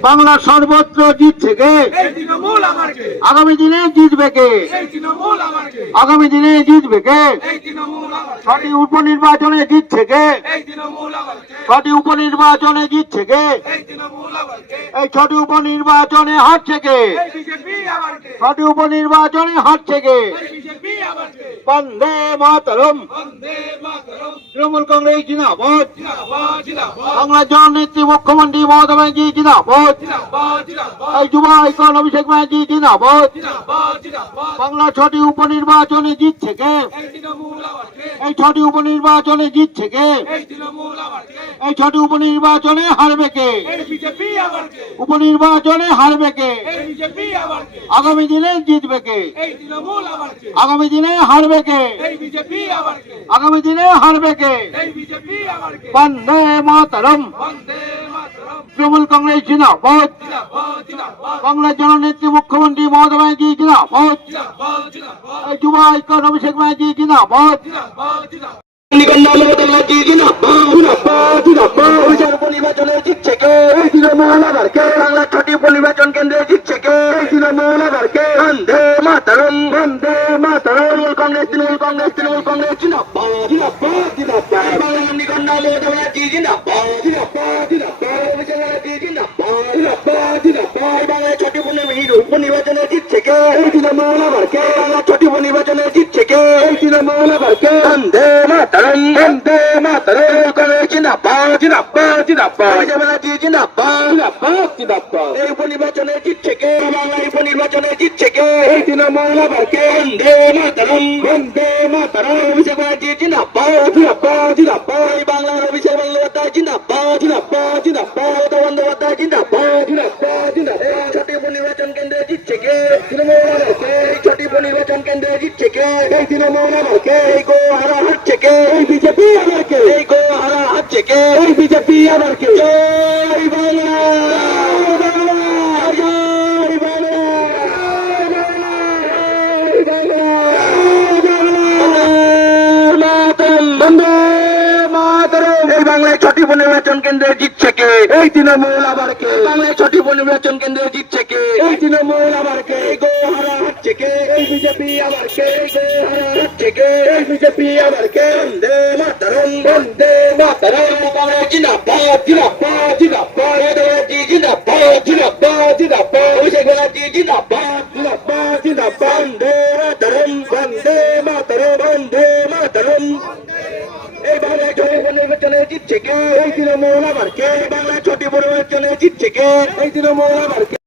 বাংলার সর্বত্র জিতছে কে আগামী দিনে জিতবে কে? আগামী দিনে জিতবে কে? ছটি উপনির্বাচনে জিতছে কে ছটি উপনির্বাচনে জিতছে কে এই ছটি উপনির্বাচনে হারছে কে? ছটি উপনির্বাচনে হারছে কে এই বিজেপি আমার কে বন্দে মাতরম। তৃণমূল কংগ্রেস জিনাবাদ বাংলা জননেত্রী মুখ্যমন্ত্রী মমতা ব্যানার্জি জিনাবাদ যুব আইকন অভিষেক ব্যানার্জি জিনাবাদ বাংলা ছটি উপনির্বাচনে জিতছে কে? এই ছটি উপনির্বাচনে জিতছে কে? এই ছটি উপনির্বাচনে হারবে কে? উপনির্বাচনে হারবে কে? আগামী দিনে জিতবে কে? আগামী দিনে হারবে কে? আগামী দিনে হারবে কে? বন্দে মাতরম। তৃণমূল কংগ্রেস জিন্দাবাদ। জিন্দাবাদ বাংলার জননেত্রী মুখ্যমন্ত্রী মমতা ব্যানার্জি জিন্দাবাদ। জিন্দাবাদ যুব আইকন অভিষেক ব্যানার্জি জিন্দাবাদ। জিন্দাবাদ মমতা ব্যানার্জি জিনাপদ উপনির্বাচনে জিতছে কে? এই তৃণমূল আবার কে? বাংলার ছটি উপনির্বাচন কেন্দ্রে জিতছে কে? এই তৃণমূল আবার কে? বন্দে মাতরম। বন্দে মাতরম। তৃণমূল কংগ্রেস তৃণমূল কংগ্রেস তৃণমূল কংগ্রেস জিনাপদ জিনাপদ জিনাপদ বাংলার নিকন্যা মমতা ব্যানার্জি জিনাপদ জিনাপদ জিনাপদ অভিষেক ব্যানার্জি জিনাপদ জিনাপদ জিনাপদ বাংলার ছটি উপনির্বাচন জিতছে কে? এই তৃণমূল আবার কে বাংলার ছটি উপনির্বাচনে জিতছে কে? এই তৃণমূল আবার কে? বন্দে মাতরম। বন্দে মাতরম। কংগ্রেস জিনাপদ এই উপনির্বাচনে জিতছে কে বাংলার উপনির্বাচনে জিতছে কে এই তৃণমূল আবার কে বন্দে মাতরম বন্দে মাতরম অভিষেক ব্যানার্জি জিনাপদ জিনাপদ জিনাপদ এই বাংলার অভিষেক বন্দ্যোপাধ্যায় জিনাপদ জিনাপদ জিনাপদ মমতা বন্দ্যোপাধ্যায় জিনাপদ জিনাপদ জিনাপদ এই ছটি উপনির্বাচন কেন্দ্রে জিতছে কে তৃণমূল আবার কে এই ছটি উপনির্বাচন কেন্দ্রে জিতছে কে এই তৃণমূল আবার কে এই গো হারা হারছে কে এই বিজেপি আবার কে এই গো হারছে কে এই বিজেপি আবার কে? বাংলায় ছটি উপনির্বাচন কেন্দ্রে জিতছে কে? এই তৃণমূল আবার কে? বাংলায় ছটি উপনির্বাচন কেন্দ্রে জিতছে কে? এই তৃণমূল আবার কে? গো হারা হারছে কে? এই বিজেপি আবার কে? গো হারা হারছে কে? এই বিজেপি আবার কে? বন্দে মাতরম। বন্দে মাতরম। কংগ্রেস জিন্দাবাদ জিন্দাবাদ জিন্দাবাদ। মোদী জিন্দাবাদ জিন্দাবাদ জিন্দাবাদ। অভিষেক ব্যানার্জি জিন্দাবাদ। জিন্দাবাদ জিন্দাবাদ। বন্দে মাতরম বন্দে মাতরম বন্দে মাতরম এই ছটি নির্বাচনে জিতছে কে? এই তৃণমূল আবার কে বাংলায় ছটি নির্বাচনে জিতছে কে? এই তৃণমূল আবার